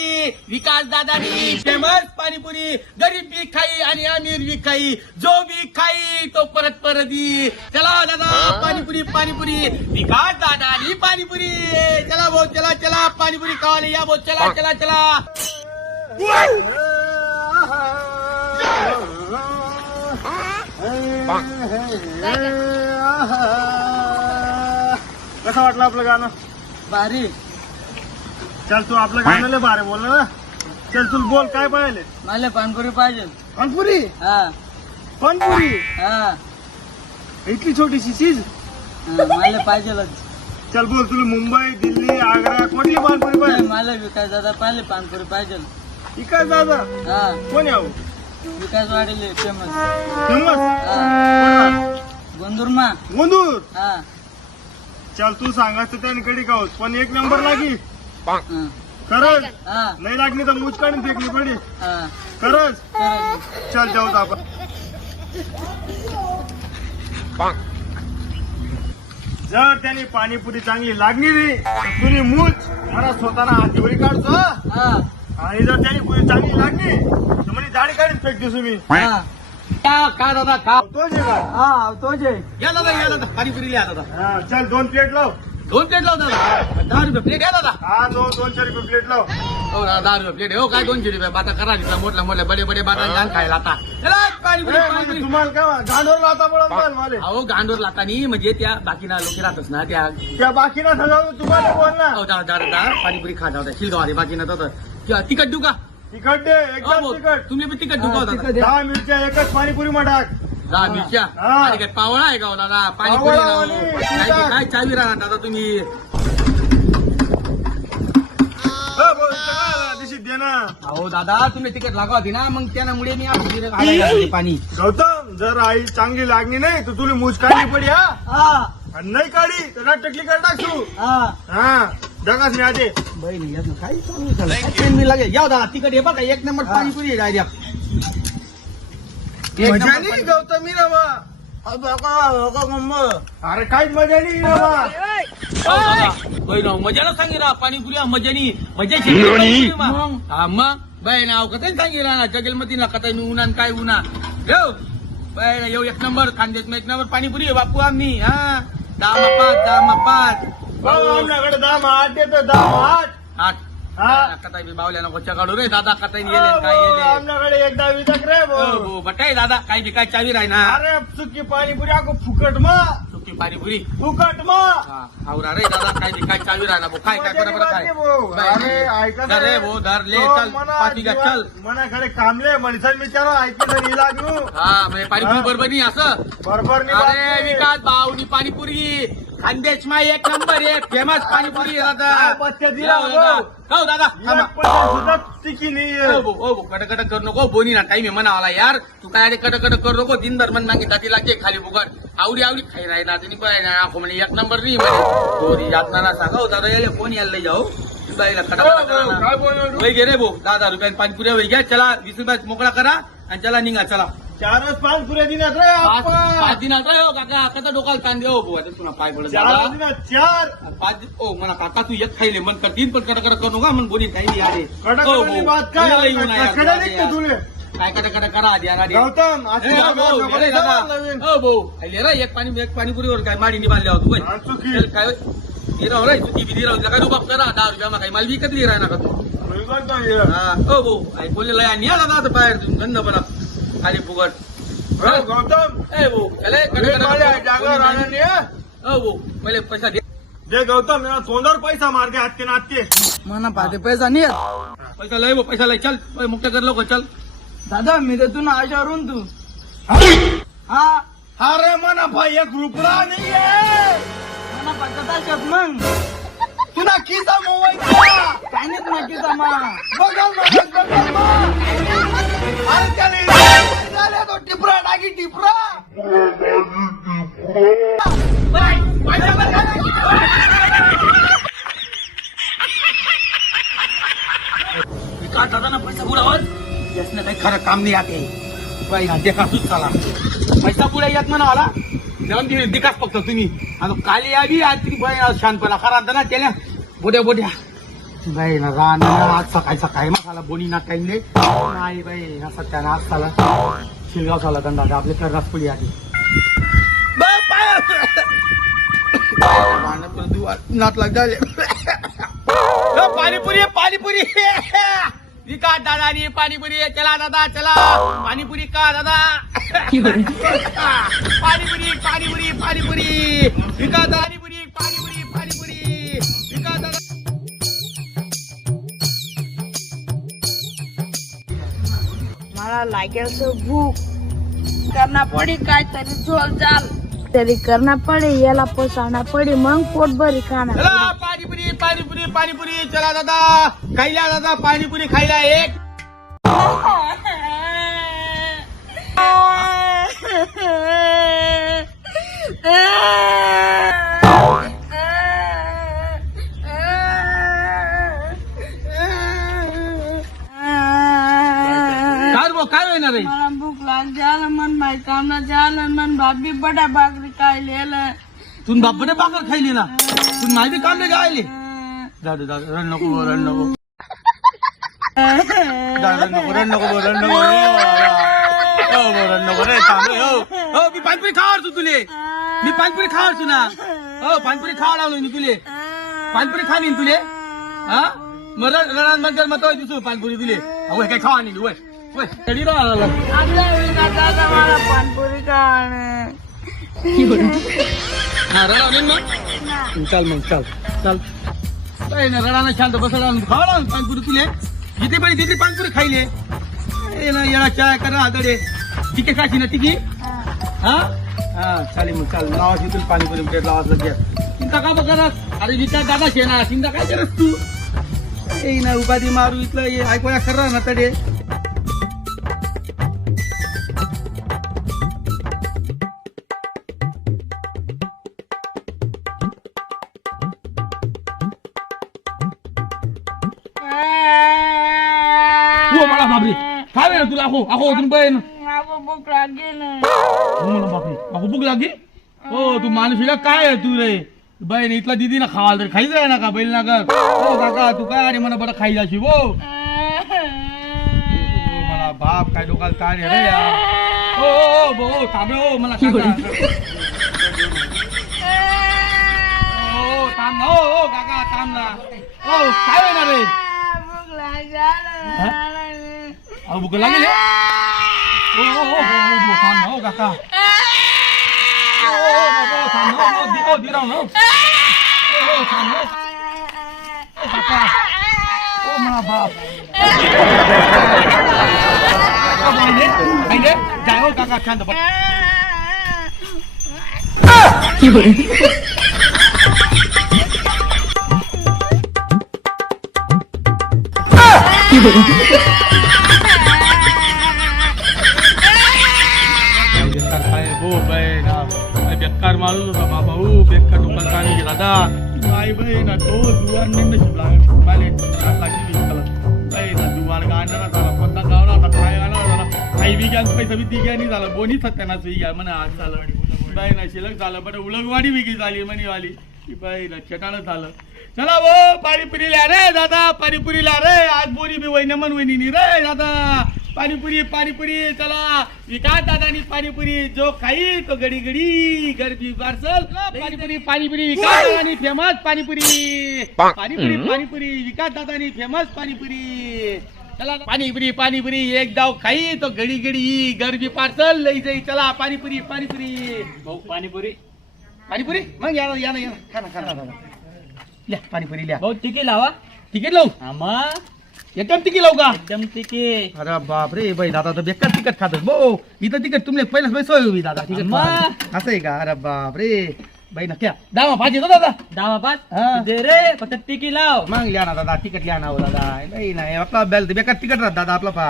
पाणीपुरी विकास दादानी. फेमस पाणीपुरी. गरीब बी खाई आणि अमीर बी खाई. जो बी खाई तो परत परत चला दादा पाणीपुरी पाणीपुरी. विकास दादानी पाणीपुरी. चला भाऊ चला चला. पाणीपुरी खावाले. या भाऊ चला चला चला. कसं वाटलं आपलं गाणं? भारी. चल तू आपलं गाणं लय भारी बोल ना. चल तू बोल काय पाहिले? मला पाणीपुरी पाहिजे. पानपुरी? हा. पानपुरी? हा. इतकी छोटीशी चीज? मला पाहिजे चल बोल तुला मुंबई दिल्ली आग्रा कोणती पानपुरी पाहिजे? मला विकास दादा पाहिले पाणीपुरी पाहिजे. इकडे दादा? हा. कोण यावं विकास वाढेल फेमस फेमस गोंदुरमा गोंदूर हा. चल तू सांगायचं त्याने कधी का होत पण एक नंबर लागी. हा खरंच? नाही लागली तर मूच काढून फेकली पडी हा. खरंच. चल जाऊ आपण. जर त्याने पाणीपुरी चांगली लागली तर तुझी मूच मला स्वतःला हातीवरी काढतो आणि जर त्याने पुरी चांगली लागली तर म्हणे दाढी काढून फेकते तुम्ही का दादा का तो जे का हा तो जे. या दादा या दादा. पाणीपुरी या दादा. चल दोन प्लेट लाव. दोन प्लेट लाव दादा. दहा रुपये प्लेट आहे दादा. हा दोन दोनशे रुपये प्लेट लाव. हो दादा दहा रुपये प्लेट आहे. हो काय दोनशे रुपये? बाता करा तिथला मोठला मोठल्या बडे बडे बाता जाण खायला आता. चला, पाणीपुरी ए, पाणीपुरी तुम्हाला काय गांडोर लावता पडत मला. अहो गांडोर लातानी म्हणजे त्या बाकीना लोक राहतच ना त्या त्या बाकीना तुम्हाला बोल ना. अहो दादा दादा दादा पाणीपुरी खा जाऊ द्या. शिलगावारी बाकीना तर तिकट देऊ का? तिखट दे एकदम तिखट. तुम्ही पण तिकट देऊ का हो, दादा? दहा मिरच्या एकच पाणीपुरी मा मिरच्या हा. आणि काय पावळा आहे का हो दादा? पाणीपुरी पावळा. आणि काय चावी राहणार दादा तुम्ही? हो? दिशीत दे ना अहो दादा तुम्ही तिकट लागवा होती ना मग त्यामुळे मी आज लागले पाणी. गौतम जर आई चांगली लागली नाही तर तुला मूज काढली पडी हा? आणि नाही काढी तर टकली कर टाक तू. हा. डगाच मी आधी बहिणी चालू झालं. काय ट्रेन बी लागेल या दादा तिकट हे बघा एक नंबर पाणीपुरी आहे डायरेक्ट एक मजा नंबर नाही गौतमी रामा अहो, बघा, बघा, मम्मा. अरे काहीच मजा नाही रामा बहिण मजाला सांगितलं पाणीपुरी हा, मजानी मजाची मग हा मग बहीण अहो कथा सांगितलं ना जगलमतीला कथा मी उन्हा काय उन्हा येऊ बहीण येऊ एक नंबर खांदेत एक नंबर पाणीपुरी आहे बापू आम्ही हा दामा पाच दामा पाच भाऊ आमच्याकडे हा. बी बावल्या नको काढू रे दादा येले हो, काय येले? आमच्याकडे एकदा विचार रे भाऊ. हो, बटाई दादा काय बी काय चावी राही ना अरे सुकी पाणीपुरी अगो फुकट मा. सुकी पाणीपुरी फुकट मा. हा, आवरा रे दादा काय बी काय चावी राही ना भाऊ काय काय बरोबर काय? अरे ऐका ना रे. भाऊ धर ले चल मना पाठी चल. जीवा- मनाकडे कामले म्हणसान विचारा ऐकलं नाही लागू हा म्हणजे पाणीपुरी हा. बरोबर नाही असं? बरोबर नाही अरे नाही. विकास भाऊनी पाणीपुरी. खानदेश मा एक नंबर एक फेमस पाणीपुरी आहे काय दादा पथ्य दिला हो दादा. हो दादा थांबा. सुद्धा टिकी नाही भाऊ, कडक करू नको बोनी ना टाइम आहे म्हणावाला यार. तू काय अरे कडक करू नको दिनभर मन मागे दाती लागते खाली फुकट. आवडी आवडी खाई राही ना तुम्ही ना आखो म्हणे एक नंबर नाही म्हणे. पोरी यातना सांगा हो दादा यायला फोन यायला लई जाऊ? बाईला. काय बोलणार वय घे रे भाऊ दहा दहा रुपयात पाणीपुरी वय घ्या चला वीस रुपयात मोकळा करा आणि चला निघा चला. चारच पाच पुऱ्या दिनात रे पाच. पाच दिनात रे हो काका. कसा डोकाला ताण देऊ भाऊ आता तुला पाय पडत चार दादा दिनात चार. पाच ओ म्हणा काका तू एक खाईले मन कर तीन पण कडक कडक करू नका मन बोनी काही अरे कडक हो, वाली भाऊ. बात काय? यार, निघते. तुले. काय करा आधी यार आधी गौतम आज ए, हो, भाऊ, नको अरे रे दादा. नवीन. हो भाऊ आले रे एक पाणी एक पाणीपुरीवर काय माडी निभारल्या होतो हा, चुकी. काय दिराव रे चुकी बी दिराव काय रुबाब करा दहा रुपया काही मला विकत लिहिरा नका तू नाही. हा. हो भाऊ आई बोललेला आहे आणि या दादा आता बाहेर तुम्ही गंध बना खाली फुगट गौतम. ए भाऊ हे नाही. नाही, हं? हो भाऊ पहिले पैसा दे. दे गौतम तोंडावर पैसा मारते हातके नाते मना पाहते पैसा नाही पैसा लय भाऊ पैसा लय. चल मुक्त कर लोक चल. दादा मी देतो ना आशावरून तू. हा. अरे मना भाई एक रुपया नाहीये. मला पाठवत आशात मग. तुला किसा मोबाईल काय नाही तुला की ना. अरे त्याने झाले तो टिपरा डागी टिपरा. विकास दादा ना पैसा बुडावत यासनं काही खरं काम नाही आते बाई ना पैसा पुढे येत म्हणा आला. जेवण तिने दिकास फक्त तुम्ही. आता काली यावी आज ती बाई शांतपणा. खरा ना त्याला बोट्या बोट्या बाई ना रान आज सकाळी सकाळी मसाला बोनी ना टाइमले नाही. बाई ना सत्यानं आज साला शिलगाव साला कंदा आपले तर रसपुडी आधी नात लागले पाणीपुरी पाणीपुरी विका दादानी पाणीपुरी? चला दादा चला. पाणीपुरी का दादा? पाणीपुरी पाणीपुरी पाणीपुरी. विका दादा मला लागेल तर करना पडी काय तरी झोल चाल तरी करना पडे याला पोसावना पडी मग पोट भरी खाना चला पाणीपुरी पाणीपुरी पाणीपुरी. चला दादा. खायला दादा पाणीपुरी खायला एक काय रे भाऊ, काय होणार रे मला भूक लाग झालं मन माय काम झालं मन भाभी बडा भाकरी काय लिहिलं तू बापडे बाकर खायली ना. तू माहिती काम नाही गायले जाऊ दे जाऊ दे रड नको रड नको. रड नको रड नको भाऊ, रड नको हो, हो, भाऊ, रड नको. रे थांब रे, हो. हो मी पाणीपुरी खावर तू तुले. मी पाणीपुरी खावर तू ना. हो पाणीपुरी खावा लावलो मी तुले. पाणीपुरी खा नी तुले. हा? मग रड रडात म्हणतात मग तो दिसू पाणीपुरी तुले. अहो हे काय खावा नाही वय वय कधी राहिला आपल्या विना दादा मला पानपुरी खाण हा रडा मग? चाल मग चाल. चाल. काय ना रडाना शांत बसला खावा ना पानपुरी तुले. जिथे पण तिथे पाणीपुरी खायले. ए ना येडा चाय करा आदडे. तिके खायची ना तिकी? हा? हा चालेल मग चाल. लावाच तुला पाणीपुरी प्लेट लावाच लगेच चिंता का बघणार अरे विचार दादा शे चिंता काय करस तू? येईना ना उपाधी मारू इथलं ये ऐकूया करा ना तडे. काय ना तुला अहो अहो तुम्ही बहीण मला भूक लागेल हो मला बापरे अहो भूक लागली हो तू माणूस काय आहे तू रे बहीण इथला दिदी ना खावाल रे खाईच आहे ना का बैल ना कर हो काका तू काय अरे मला बरं खाई जाशी हो मला बाप काय डोकाल काय रे यार हो हो हो हो थांब रे, हो मला काका हो थांब ना, हो हो काका थांब ना हो काय होणार रे भूक लागेल अहो भूक लागेल हे? हो हो हो हो हो हो थांब ना, हो काका हो हो हो हो थांब ना, हो दि- हो दिराव ना, हो. हो काय बेकार माणूस होता मा भाऊ. बेकार दुकान पाणी गेला. दादा बाई बहीण तो दुवान नाही नशीब लागत बाले हात लागली मी त्याला. बहीण दुवान गाणं झाला. कोणता गावला आता काय गाणं झाला काही विग्यान पैसा बी तिघ्यानी झाला. बोनी सत्यानाच विग्या म्हणा आज झालं बाई ना शिलक झालं बरं उलगवाडी विगी झाली म्हणी वाली. ती बाई ना चटाळं झालं. चला वो पाणीपुरीला रे दादा पाणीपुरीला रे. आज बोनी बी वहिनी मन वहिनी रे दादा. पाणीपुरी पाणीपुरी चला. विकास दादानी पाणीपुरी जो खाई तो गडी गडी गरबी पार्सल पाणीपुरी पाणीपुरी विकास दादानी फेमस पाणीपुरी. पाणीपुरी पाणीपुरी विकास दादानी फेमस पाणीपुरी. चला पाणीपुरी पाणीपुरी एक दाव खाई तो गडी गडी गरबी पार्सल लई जाई चला पाणीपुरी पाणीपुरी. भाऊ पाणीपुरी. पाणीपुरी? मग या ना या ना या ना. खा ना खा ना, खा ना. ल्या पाणीपुरी ल्या. भाऊ तिकीट लावा. तिकीट लावू? आम्हा एकदम तिकीट लावू का? एकदम तिकीट. अरे बाप रे बाई दादा तर बेकार तिकट खात भाऊ इथं तिकट तुम्ही पहिल्याच बाई सोय होई दादा तिकट. खायला. असं आहे का? अरे बाप रे. बाई ना क्या दावा भाजी येतो दादा. दहा पाच हा. दे रे फक्त तिकीट लाव. मग लिहा ना दादा तिकट लिहा ना हो दादा. बाई नाही आपला बेल बेकार तिकट राहत दादा आपला पा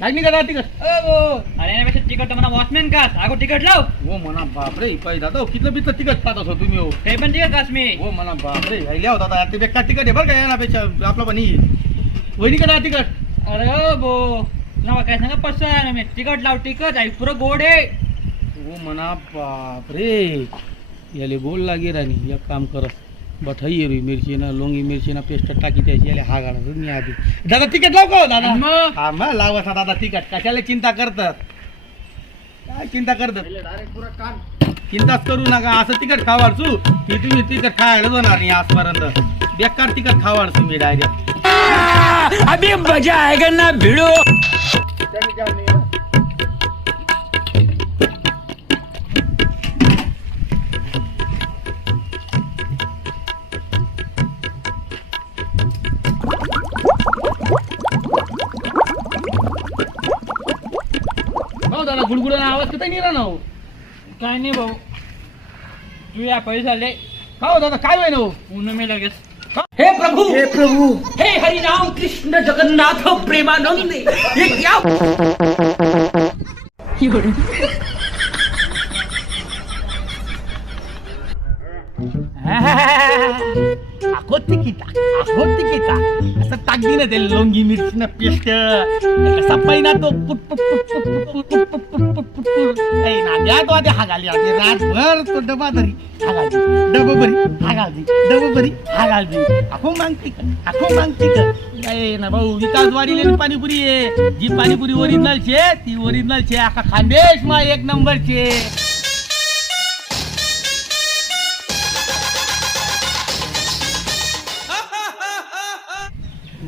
लागली का तिकट अरे यापेक्षा तिकीट मला वॉचमॅन का? अगो तिकीट लाव. हो म्हणा बाप रे बाई दादा कितलं बितलं तिकट खात असो तुम्ही हो. काही पण तिकीट कास मी. हो म्हणा बाप रे हे लिहा दादा ते बेकार तिकट आहे बरं का यापेक्षा आपलं पण ही वहिनी का तिकट. अरे बो. तुला काय सांगा पस्स आहे मी. तिकीट लाव तिकीट. आहे पुरं गोड आहे. हो म्हणा बाप रे याले बोल लागे राणी एक काम कर बथाई રહી મિરચીના લોંગી लोंगी પેસ્ટ ટાકી દે છે એટલે હા ગાળા मी आधी. दादा ટિકિટ લાવો हो, दादा? હા માં લાવો दादा દાदा तिकीट. कशाला चिंता करतात? काय चिंता करतात? चिंताच करू नका असं तिकट खावाडसू की तुम्ही तिकट खायला जाणार नाही आजपर्यंत. बेकार तिकट खावाडसू मी डायरेक्ट अभि मजा आहे ना भिडो? हो दादा गुडगुडा आवाज कसा निरा ना हो. काय नाही भाऊ. तू या पैसे का हो दादा काय ना हो? ऊन मी लगेच. हे प्रभु! हे प्रभु! हे हरि राम कृष्ण जगन्नाथ प्रेमानंद. ये क्या तिकीट आखो तिकीट असं टाकली ना ते लोंगी मिरची ना पेस्ट कसा पहिना तो put put put put put put put put put put put ऐ ना द्या तो आधी हा घाली आधी रातभर तो डबा धरी हा घालती डबा बरी हा घालती डबा हा घालती आखो मागती का आखो मागती का ऐ ना भाऊ विकास वाढीलेली पाणीपुरी आहे जी पाणीपुरी ओरिजिनल छे ती ओरिजिनल छे आखा खानदेश मा एक नंबर छे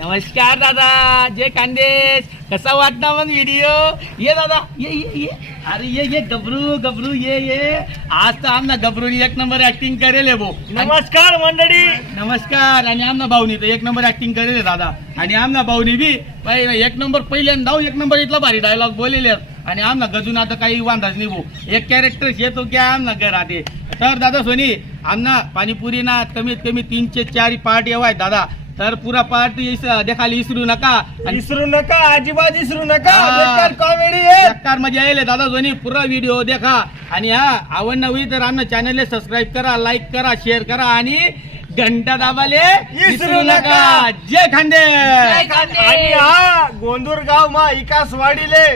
नमस्कार दादा जय खानदेश कसा वाटला मग व्हिडिओ ये दादा ये ये ये. अरे ये ये गबरू गबरू ये ये. आज तर आमना गबरूनी एक नंबर ऍक्टिंग करेल आहे भाऊ नमस्कार मंडळी. नमस्कार. आणि आमना भाऊनी तर एक नंबर ऍक्टिंग करेल आहे दादा. आणि आमना भाऊनी बी पाहिजे एक नंबर पहिल्यांदा जाऊ एक नंबर इथला भारी डायलॉग बोललेले आणि आमना गजून आता काही वांधाच नाही भाऊ एक कॅरेक्टर येतो की आमना घर आते तर दादा सोनी आमना पाणीपुरी ना कमीत कमी तीनशे चार पार्ट येवाय दादा. तर पुरा पार्ट देखायला विसरू नका. विसरू नका अजिबात विसरू नका. कॉमेडी बेकार मजा येईल. दादा सोनी पुरा व्हिडिओ देखा. आणि हा आवड नवी तर आमच्या चॅनलला सबस्क्राईब करा लाईक करा शेअर करा आणि घंटा दाबाले विसरू नका. जय खांदे आणि हा गोंदूर गाव मा इकास वाढीले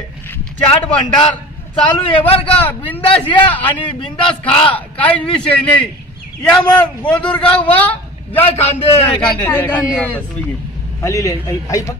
चाट भंडार. चालू आहे बर का. बिंदास या आणि बिंदास खा. काही विषय नाही. या मग गोंदूर गाव मा जय खांदे जय खांदे जय खांदे. आई- आई फक्त